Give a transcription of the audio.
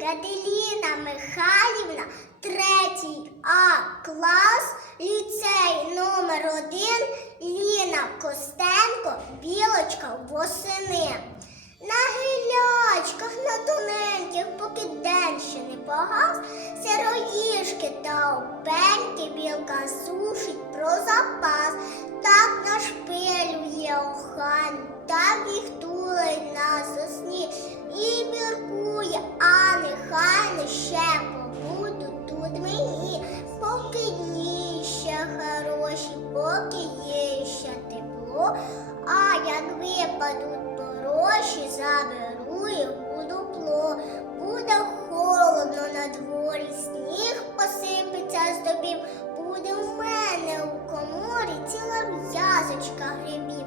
Катерина Михайлівна, третій А клас, ліцей номер один, Ліна Костенко, білочка восени. На гілячках, на тоненьких, поки день ще не погас, сироїшки та опеньки білка сушить про запас. Так нашпилює охань, так їх ще побуду тут мені, поки дні ще хороші, поки є ще тепло, а як випадуть пороші, заберу і у дупло. Буде холодно на дворі, сніг посипеться з добів, буде в мене у коморі ціла в'язочка грибів.